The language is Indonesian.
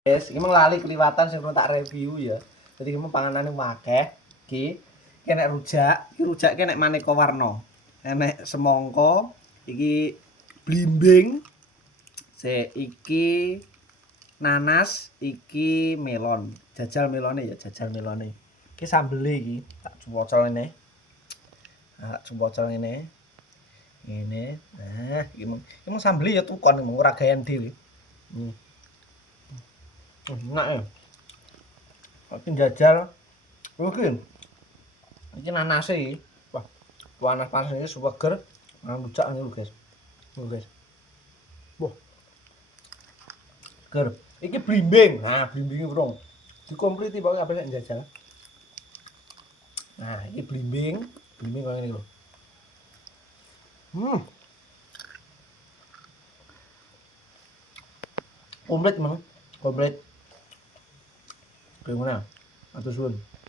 Guys, iki mung lali kliwatan sing tak review ya. Dadi iki mung panganane akeh. Iki nek rujak, iki rujak ki nek maneka warna. Enek semangka, iki blimbing, iki nanas, iki melon. Jajal melone ya, jajal melone. Iki sambele iki, tak cuwocol ngene. Nah, tak cuwocol ngene. Ngene. Nah, iki mung sambele ya tukon mung ora gayan dhewe. Enak ya. Iki njajal. Iki nanase iki. Wah, panas-panas ini seger. Nang rujak ini lho, guys. Lho, guys. Wah. Seger. Iki blimbing. Nah, blimbinge urung. Dikompliti pokoke apa nek njajal. Nah, iki blimbing. Blimbing koyo ngene lho. Komplit men. Komplit. Kayak mana? Atur suwun.